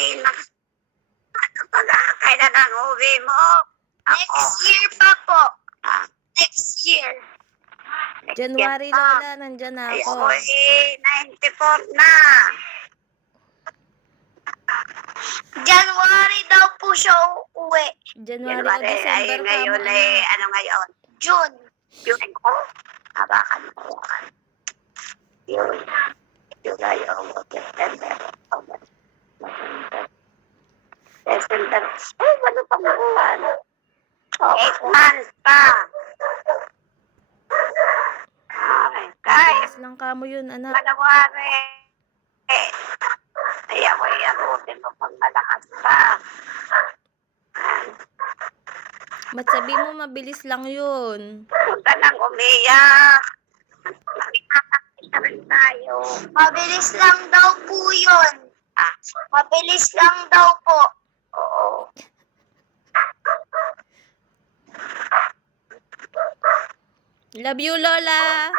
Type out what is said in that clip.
ay ano pala, kailan ang uwi mo? Next year pa po. Ah, Next year. January, yan pa. Lola, nandyan na Ay, ako. ako 94 na. January daw po siya uuwi. January o January, ay December ka mo, ngayon ay, anak. ano ngayon? June. June ko? Habakan mo. June, July, August, September, October, November, December. Ay, ano pa buwan? 8 months pa. Ay, kahit Mabilis lang ka mo yun, anak. January. Ay, ako'y abutin mo pang malakas pa. Ba't sabi mo mabilis lang yun? Punta nang umiyak. Makikakakita rin tayo. Mabilis lang daw po yun. Ah, Mabilis lang daw po. oo. Love you, Lola!